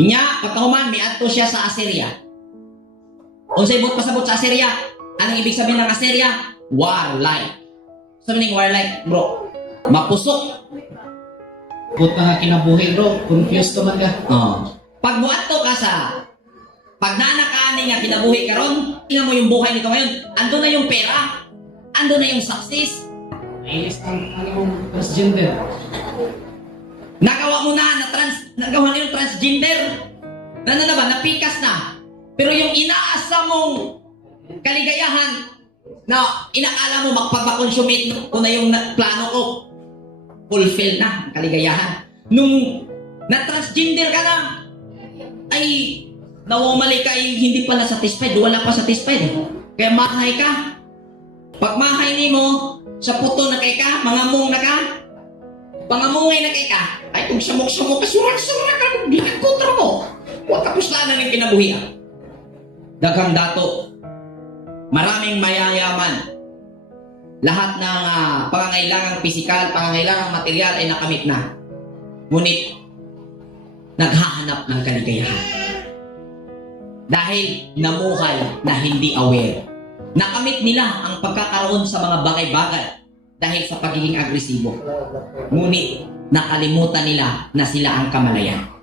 Nya, pagkahuman, may adto siya sa Assyria. Unsay buot pasabot sa Assyria? Anong ibig sabihin ng Assyria? Warlike. Sabi ning warlike, bro? Mapusok. Buot na nga kinabuhi bro, confused ka man ka. Pag buato ka sa pag nanakaani nga kinabuhi karon, tingnan mo yung buhay nito ngayon. Ando na yung pera, ando na yung success. Nainis ang imong transgender. Nagawa mo nagawa na yung transgender. Na ba? Napikas na. Pero yung inaasa mong kaligayahan na inakala mo magpapakonsummate ko na yung plano ko, fulfill na ang kaligayahan. Nung na-transgender ka na, ay nawamali ka, ay hindi pala satisfied, wala pa satisfied. Kaya mahay ka. Pag mahay ni mo, sa puto na kay ka, mangamong na ka, pangamungay na kay ka, ay kung samok-samok ka, surak-surak ka, ginagkontra mo. Huwag tapos na ng kinabuhian. Daghang dato, maraming mayayaman. Lahat ng pangangailangang pisikal, pangangailangang material ay nakamit na. Ngunit, naghahanap ng kaligayahan. Dahil namuhay na hindi aware. Nakamit nila ang pagkakaroon sa mga bagay-bagay dahil sa pagiging agresibo. Ngunit, nakalimutan nila na sila ang kamalayan.